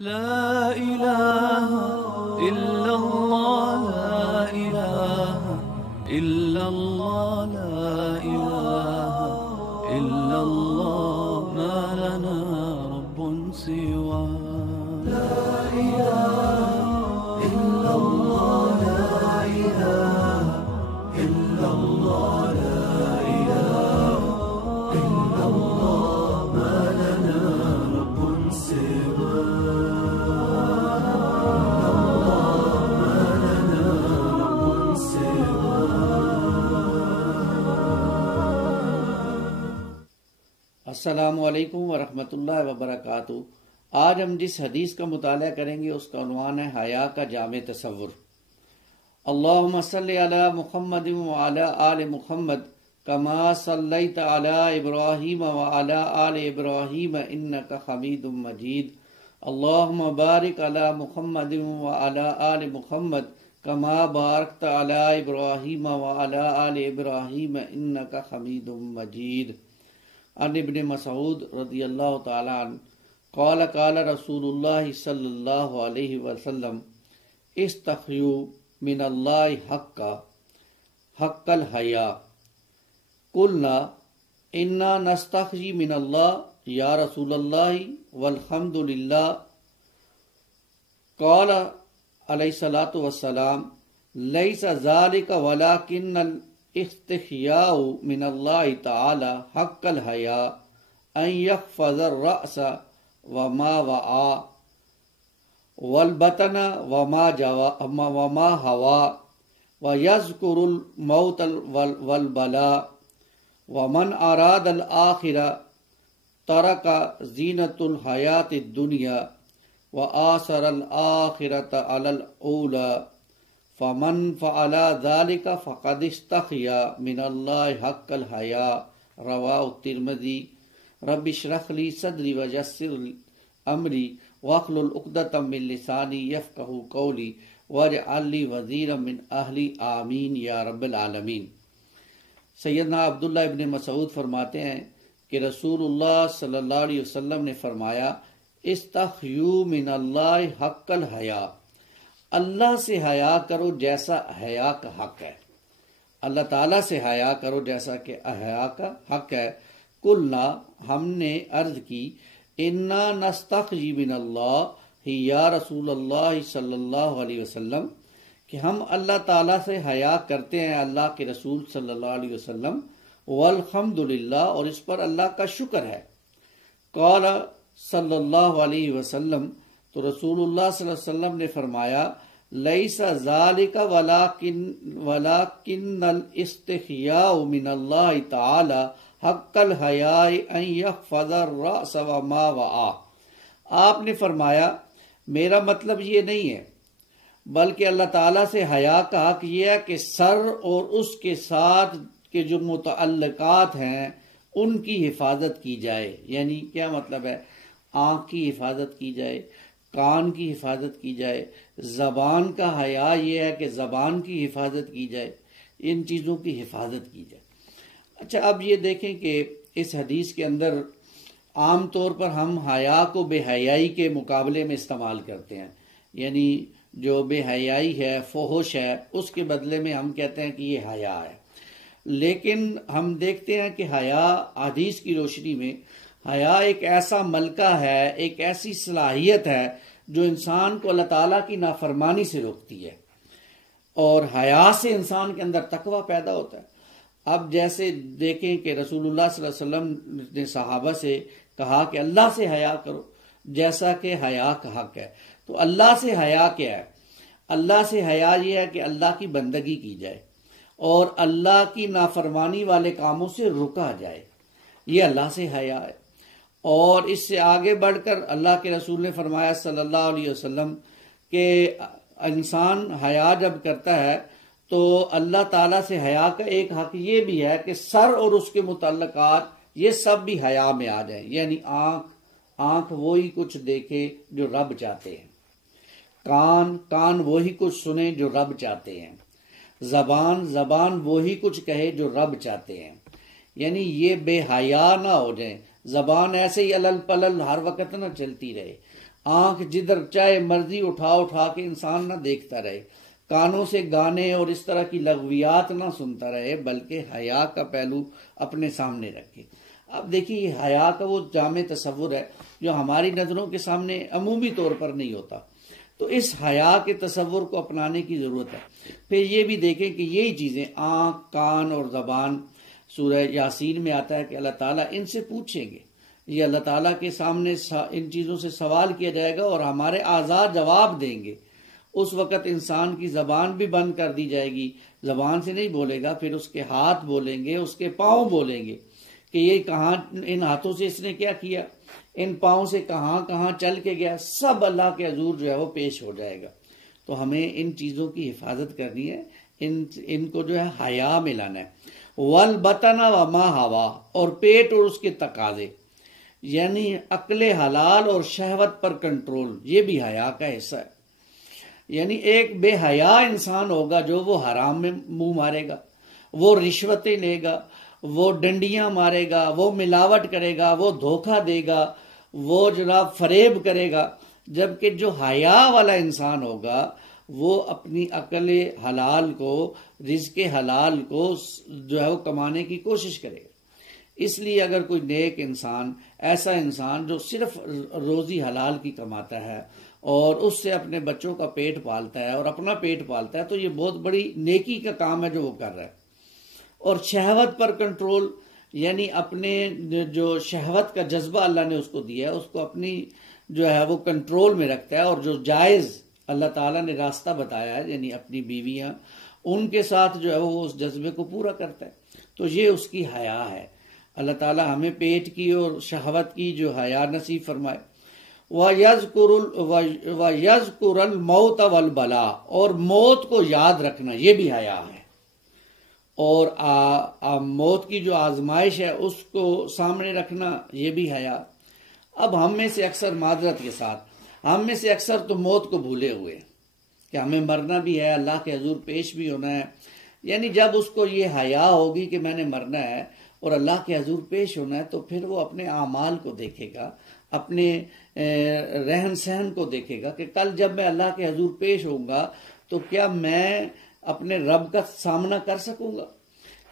لا إله إلا الله لا إله إلا الله لا إله إلا الله ما لنا رب سوى لا إله إلا الله لا إله إلا الله لا إله إلا الله ما لنا رب سوى السلام علیکم ورحمۃ اللہ وبرکاتہ۔ آج ہم جس حدیث کا مطالعہ کریں گے اس کا عنوان ہے حیا کا جامع تصور۔ اللہم صلی علی محمد وعلی آل محمد کما صلیت علی ابراہیم وعلی آل ابراہیم انک حمید مجید۔ اللہم بارک علی محمد وعلی آل محمد کما بارکت علی ابراہیم وعلی آل ابراہیم انک حمید مجید۔ عن ابن مسعود رضی اللہ تعالی عنہ قال قال رسول اللہ صلی اللہ علیہ وسلم استحیوا من اللہ حق الحیا۔ قلنا انا نستحیی من اللہ یا رسول اللہ والحمد للہ۔ قال علیہ الصلاۃ والسلام لیس ذلک ولکن استحیاء من اللہ تعالی حق الحیا ان یخفض الرأس وما وعا والبطن وما ہوا ویذکر الموت والبلاء ومن اراد الآخرہ ترک زینۃ الحیاۃ الدنیا وآثر الآخرۃ علی الاولی فمن فعل ذلك فقد استحیا من اللہ حق الحیا۔ رواہ الترمذی۔ رب اشرح لی صدری ویسر امری واحلل عقدۃ من لسانی یفقہوا قولی واجعل لی وزیرا من اہلی آمین یا رب العالمین۔ سیدنا عبداللہ ابن مسعود فرماتے ہیں کہ رسول اللہ صلی اللہ علیہ وسلم نے فرمایا استحیوا من اللہ حق الحیا، اللہ سے حیا کرو جیسا حیا کا حق ہے، اللہ تعالیٰ سے حیا کرو جیسا کہ حیا کا حق ہے۔ قلنا ہم نے عرض کی انا نستحیی من اللہ یا رسول اللہ صلی اللہ علیہ وسلم، کہ ہم اللہ تعالیٰ سے حیا کرتے ہیں اللہ کے رسول صلی اللہ علیہ وسلم، والحمد للہ، اور اس پر اللہ کا شکر ہے۔ قال صلی اللہ علیہ وسلم، تو رسول اللہ صلی اللہ علیہ وسلم نے فرمایا لیس ذالک ولکن الاستحیاء من اللہ تعالی حق الحیاء ان یخفض الرأس وما وعا۔ آپ نے فرمایا میرا مطلب یہ نہیں ہے، بلکہ اللہ تعالیٰ سے حیا کا حق یہ ہے کہ سر اور اس کے ساتھ کے جو متعلقات ہیں ان کی حفاظت کی جائے۔ یعنی کیا مطلب ہے؟ آنکھ کی حفاظت کی جائے، کان کی حفاظت کی جائے، زبان کا حیا یہ ہے کہ زبان کی حفاظت کی جائے، ان چیزوں کی حفاظت کی جائے۔ اچھا، اب یہ دیکھیں کہ اس حدیث کے اندر عام طور پر ہم حیا کو بے حیائی کے مقابلے میں استعمال کرتے ہیں، یعنی جو بے حیائی ہے، فحش ہے، اس کے بدلے میں ہم کہتے ہیں کہ یہ حیا ہے۔ لیکن ہم دیکھتے ہیں کہ حیا حدیث کی روشنی میں حیا ایک ایسا ملکہ ہے، ایک ایسی صلاحیت ہے جو انسان کو اللہ تعالیٰ کی نافرمانی سے روکتی ہے، اور حیا سے انسان کے اندر تقویٰ پیدا ہوتا ہے۔ اب جیسے دیکھیں کہ رسول اللہ صلی اللہ علیہ وسلم نے صحابہ سے کہا کہ اللہ سے حیا کرو جیسا کہ حیا کا حق ہے، تو اللہ سے حیا کیا ہے؟ اللہ سے حیا یہ ہے کہ اللہ کی بندگی کی جائے اور اللہ کی نافرمانی والے کاموں سے رکا جائے، یہ اللہ سے حیا ہے۔ اور اس سے آگے بڑھ کر اللہ کے رسول نے فرمایا صلی اللہ علیہ وسلم کہ انسان حیا جب کرتا ہے تو اللہ تعالیٰ سے حیا کا ایک حق یہ بھی ہے کہ سر اور اس کے متعلقات یہ سب بھی حیا میں آ جائیں، یعنی آنکھ وہی کچھ دیکھے جو رب چاہتے ہیں، کان وہی کچھ سنے جو رب چاہتے ہیں، زبان وہی کچھ کہے جو رب چاہتے ہیں، یعنی یہ بے حیا نہ ہو جائیں، زبان ایسے ہی الل پلل ہر وقت نہ چلتی رہے، آنکھ جدھر چاہے مرضی اٹھا کے انسان نہ دیکھتا رہے، کانوں سے گانے اور اس طرح کی لغویات نہ سنتا رہے، بلکہ حیا کا پہلو اپنے سامنے رکھے۔ اب دیکھیے یہ حیا کا وہ جامع تصور ہے جو ہماری نظروں کے سامنے عمومی طور پر نہیں ہوتا، تو اس حیا کے تصور کو اپنانے کی ضرورت ہے۔ پھر یہ بھی دیکھیں کہ یہی چیزیں آنکھ، کان اور زبان، سورہ یاسین میں آتا ہے کہ اللہ تعالیٰ ان سے پوچھیں گے، یہ اللہ تعالیٰ کے سامنے ان چیزوں سے سوال کیا جائے گا اور ہمارے اعضاء جواب دیں گے۔ اس وقت انسان کی زبان بھی بند کر دی جائے گی، زبان سے نہیں بولے گا، پھر اس کے ہاتھ بولیں گے، اس کے پاؤں بولیں گے کہ یہ کہاں، ان ہاتھوں سے اس نے کیا کیا، ان پاؤں سے کہاں کہاں چل کے گیا، سب اللہ کے حضور جو ہے وہ پیش ہو جائے گا۔ تو ہمیں ان چیزوں کی حفاظت کرنی ہے، ان کو جو ہے حیا میں لانا ہے۔ والبطن وما ہوا، اور پیٹ اور اس کے تقاضے، یعنی عقل حلال اور شہوت پر کنٹرول، یہ بھی حیا کا حصہ ہے۔ یعنی ایک بے حیا انسان ہوگا جو وہ حرام میں منہ مارے گا، وہ رشوتیں لے گا، وہ ڈنڈیاں مارے گا، وہ ملاوٹ کرے گا، وہ دھوکہ دے گا، وہ جناب فریب کرے گا، جبکہ جو حیا والا انسان ہوگا وہ اپنی عقل حلال کو، رزق حلال کو جو ہے وہ کمانے کی کوشش کرے گا۔ اس لیے اگر کوئی نیک انسان، ایسا انسان جو صرف روزی حلال کی کماتا ہے اور اس سے اپنے بچوں کا پیٹ پالتا ہے اور اپنا پیٹ پالتا ہے، تو یہ بہت بڑی نیکی کا کام ہے جو وہ کر رہا ہے۔ اور شہوت پر کنٹرول، یعنی اپنے جو شہوت کا جذبہ اللہ نے اس کو دیا ہے اس کو اپنی جو ہے وہ کنٹرول میں رکھتا ہے، اور جو جائز اللہ تعالیٰ نے راستہ بتایا ہے، یعنی اپنی بیویاں، ان کے ساتھ جو ہے وہ اس جذبے کو پورا کرتا ہے، تو یہ اس کی حیا ہے۔ اللہ تعالیٰ ہمیں پیٹ کی اور شہوت کی جو حیا نصیب فرمائے۔ وَيَذْكُرَ الْمَوْتَ وَالْبَلَاءَ، اور موت کو یاد رکھنا، یہ بھی حیا ہے، اور موت کی جو آزمائش ہے اس کو سامنے رکھنا، یہ بھی حیا۔ اب ہم میں سے اکثر، معذرت کے ساتھ، ہم میں سے اکثر تو موت کو بھولے ہوئے کہ ہمیں مرنا بھی ہے، اللہ کے حضور پیش بھی ہونا ہے۔ یعنی جب اس کو یہ حیا ہوگی کہ میں نے مرنا ہے اور اللہ کے حضور پیش ہونا ہے، تو پھر وہ اپنے اعمال کو دیکھے گا، اپنے رہن سہن کو دیکھے گا کہ کل جب میں اللہ کے حضور پیش ہوں گا تو کیا میں اپنے رب کا سامنا کر سکوں گا؟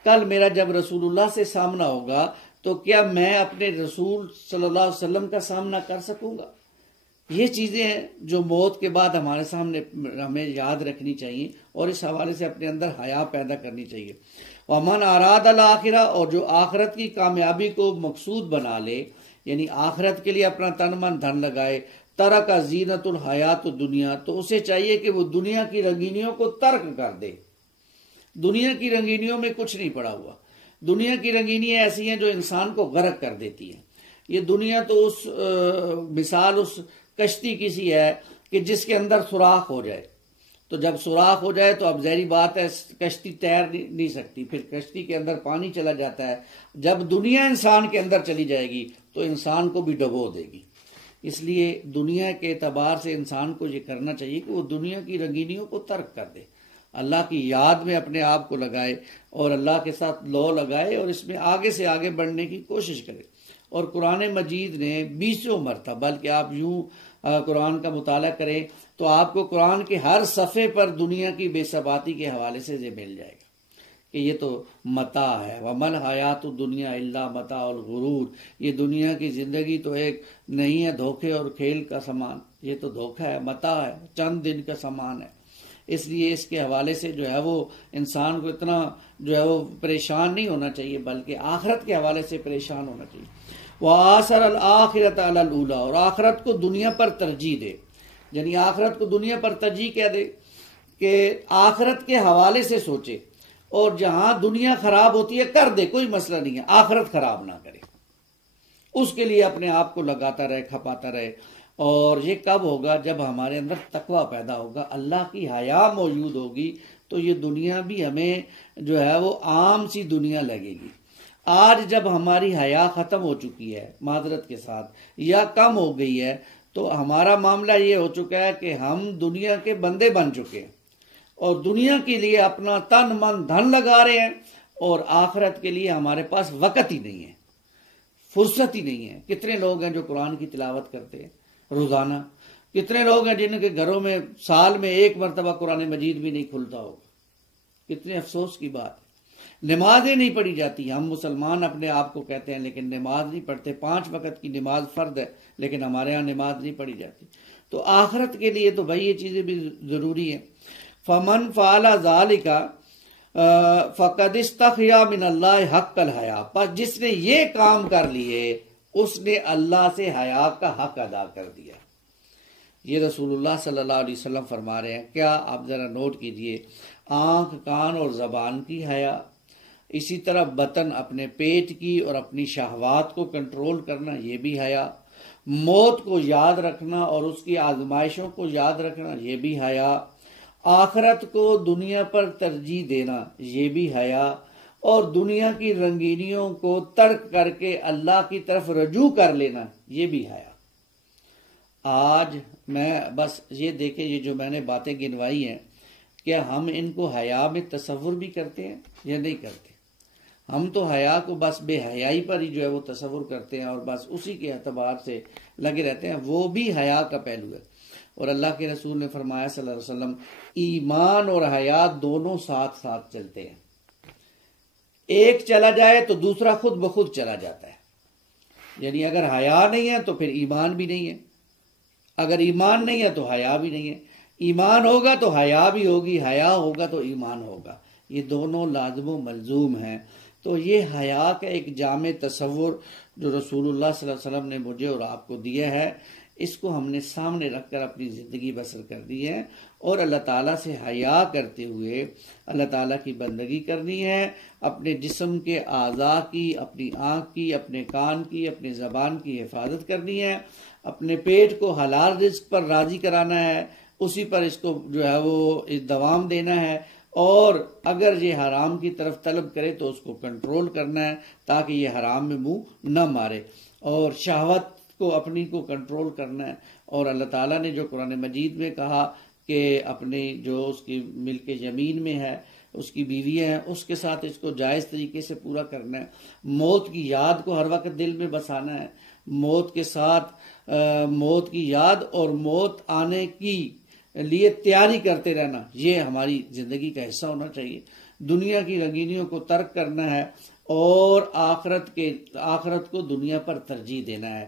کل میرا جب رسول اللہ سے سامنا ہوگا تو کیا میں اپنے رسول صلی اللہ علیہ وسلم کا سامنا کر سکوں گا؟ یہ چیزیں ہیں جو موت کے بعد ہمارے سامنے ہمیں یاد رکھنی چاہیے، اور اس حوالے سے اپنے اندر حیا پیدا کرنی چاہیے۔ وَمَنْ أَرَادَ الْآخِرَةَ، اور جو آخرت کی کامیابی کو مقصود بنا لے، یعنی آخرت کے لیے اپنا تن من دھن لگائے، ترک زینت الحیات الدنیا، تو اسے چاہیے کہ وہ دنیا کی رنگینیوں کو ترک کر دے۔ دنیا کی رنگینیوں میں کچھ نہیں پڑا ہوا، دنیا کی رنگینیاں ایسی ہیں جو انسان کو غرق کر دیتی ہیں۔ یہ دنیا تو اس مثال اس کشتی کسی ہے کہ جس کے اندر سوراخ ہو جائے، تو جب سوراخ ہو جائے تو اب ظاہری بات ہے کشتی تیر نہیں سکتی، پھر کشتی کے اندر پانی چلا جاتا ہے۔ جب دنیا انسان کے اندر چلی جائے گی تو انسان کو بھی ڈبو دے گی۔ اس لیے دنیا کے اعتبار سے انسان کو یہ کرنا چاہیے کہ وہ دنیا کی رنگینیوں کو ترک کر دے، اللہ کی یاد میں اپنے آپ کو لگائے اور اللہ کے ساتھ لو لگائے اور اس میں آگے سے آگے بڑھنے کی کوشش کرے۔ اور قرآن مجید نے 20 مرتبہ، بلکہ آپ یوں قرآن کا مطالعہ کریں تو آپ کو قرآن کے ہر صفحے پر دنیا کی بے ثباتی کے حوالے سے یہ مل جائے گا کہ یہ تو متاع ہے۔ وَمَا الْحَيَاةُ الدُّنْيَا إِلَّا مَتَاعُ الْغُرُورِ، یہ دنیا کی زندگی تو ایک نہیں ہے دھوکے اور کھیل کا سامان، یہ تو دھوکہ ہے، متاع ہے، چند دن کا سامان ہے۔ اس لیے اس کے حوالے سے جو ہے وہ انسان کو اتنا جو ہے وہ پریشان نہیں ہونا چاہیے، بلکہ آخرت کے حوالے سے پریشان ہونا چاہیے۔ وَآثَرَ الْآخِرَةَ عَلَى الْأُولَىٰ، اور آخرت کو دنیا پر ترجیح دے، یعنی آخرت کو دنیا پر ترجیح کیا دے کہ آخرت کے حوالے سے سوچے، اور جہاں دنیا خراب ہوتی ہے کر دے، کوئی مسئلہ نہیں ہے، آخرت خراب نہ کرے، اس کے لیے اپنے آپ کو لگاتا رہے، کھپاتا رہے۔ اور یہ کب ہوگا؟ جب ہمارے اندر تقویٰ پیدا ہوگا، اللہ کی حیا موجود ہوگی، تو یہ دنیا بھی ہمیں جو ہے وہ عام سی دنیا لگے گی۔ آج جب ہماری حیا ختم ہو چکی ہے، معذرت کے ساتھ، یا کم ہو گئی ہے، تو ہمارا معاملہ یہ ہو چکا ہے کہ ہم دنیا کے بندے بن چکے ہیں اور دنیا کے لیے اپنا تن من دھن لگا رہے ہیں، اور آخرت کے لیے ہمارے پاس وقت ہی نہیں ہے، فرصت ہی نہیں ہے۔ کتنے لوگ ہیں جو قرآن کی تلاوت کرتے ہیں روزانہ، کتنے لوگ ہیں جن کے گھروں میں سال میں ایک مرتبہ قرآن مجید بھی نہیں کھلتا ہوگا؟ کتنے افسوس کی بات ہے۔ نمازیں نہیں پڑھی جاتی، ہم مسلمان اپنے آپ کو کہتے ہیں لیکن نماز نہیں پڑھتے، 5 وقت کی نماز فرض ہے لیکن ہمارے ہاں نماز نہیں پڑھی جاتی۔ تو آخرت کے لیے تو بھائی یہ چیزیں بھی ضروری ہیں۔ فمن فعل ذالک فقد استحیا من اللہ حق الحیا، پس جس نے یہ کام کر لیے اس نے اللہ سے حیا کا حق ادا کر دیا۔ یہ رسول اللہ صلی اللہ علیہ وسلم فرما رہے ہیں۔ کیا آپ ذرا نوٹ کیجئے، آنکھ، کان اور زبان کی حیا، اسی طرح بطن اپنے پیٹ کی اور اپنی شہوات کو کنٹرول کرنا، یہ بھی حیا، موت کو یاد رکھنا اور اس کی آزمائشوں کو یاد رکھنا، یہ بھی حیا، آخرت کو دنیا پر ترجیح دینا، یہ بھی حیا، اور دنیا کی رنگینیوں کو ترک کر کے اللہ کی طرف رجوع کر لینا، یہ بھی حیا۔ آج میں بس یہ دیکھیں، یہ جو میں نے باتیں گنوائی ہیں، کیا ہم ان کو حیا میں تصور بھی کرتے ہیں یا نہیں کرتے؟ ہم تو حیا کو بس بے حیائی پر ہی جو ہے وہ تصور کرتے ہیں اور بس اسی کے اعتبار سے لگے رہتے ہیں، وہ بھی حیا کا پہلو ہے۔ اور اللہ کے رسول نے فرمایا صلی اللہ علیہ وسلم، ایمان اور حیا دونوں ساتھ ساتھ چلتے ہیں، ایک چلا جائے تو دوسرا خود بخود چلا جاتا ہے۔ یعنی اگر حیا نہیں ہے تو پھر ایمان بھی نہیں ہے، اگر ایمان نہیں ہے تو حیا بھی نہیں ہے، ایمان ہوگا تو حیا بھی ہوگی، حیا ہوگا تو ایمان ہوگا، یہ دونوں لازم و ملزوم ہیں۔ تو یہ حیا کا ایک جامع تصور جو رسول اللہ صلی اللہ علیہ وسلم نے مجھے اور آپ کو دیا ہے، اس کو ہم نے سامنے رکھ کر اپنی زندگی بسر کر دی ہے، اور اللہ تعالیٰ سے حیا کرتے ہوئے اللہ تعالیٰ کی بندگی کرنی ہے، اپنے جسم کے اعضاء کی، اپنی آنکھ کی، اپنے کان کی، اپنی زبان کی حفاظت کرنی ہے، اپنے پیٹ کو حلال رزق پر راضی کرانا ہے، اسی پر اس کو جو ہے وہ دوام دینا ہے، اور اگر یہ حرام کی طرف طلب کرے تو اس کو کنٹرول کرنا ہے تاکہ یہ حرام میں منہ نہ مارے، اور شہوت کو اپنی کو کنٹرول کرنا ہے۔ اور اللہ تعالیٰ نے جو قرآن مجید میں کہا کہ اپنی جو اس کی ملک یمین میں ہے، اس کی بیویاں ہیں، اس کے ساتھ اس کو جائز طریقے سے پورا کرنا ہے، موت کی یاد کو ہر وقت دل میں بسانا ہے، موت کے ساتھ موت کی یاد اور موت آنے کی لیے تیاری کرتے رہنا، یہ ہماری زندگی کا حصہ ہونا چاہیے۔ دنیا کی رنگینیوں کو ترک کرنا ہے اور آخرت کو دنیا پر ترجیح دینا ہے،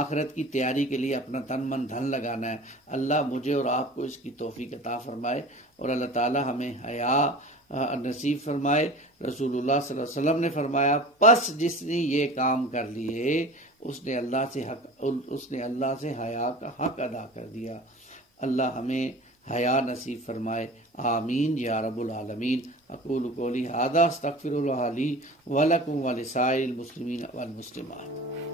آخرت کی تیاری کے لیے اپنا تن من دھن لگانا ہے۔ اللہ مجھے اور آپ کو اس کی توفیق عطا فرمائے، اور اللہ تعالی ہمیں حیا نصیب فرمائے۔ رسول اللہ صلی اللہ علیہ وسلم نے فرمایا، پس جس نے یہ کام کر لیے اس نے اللہ سے حیا کا حق ادا کر دیا۔ اللہ ہمیں حیا نصیب فرمائے، آمین یا رب العالمین۔ اقول قولی ھذا استغفر اللہ لی ولکم ولسائر المسلمین والمسلمات۔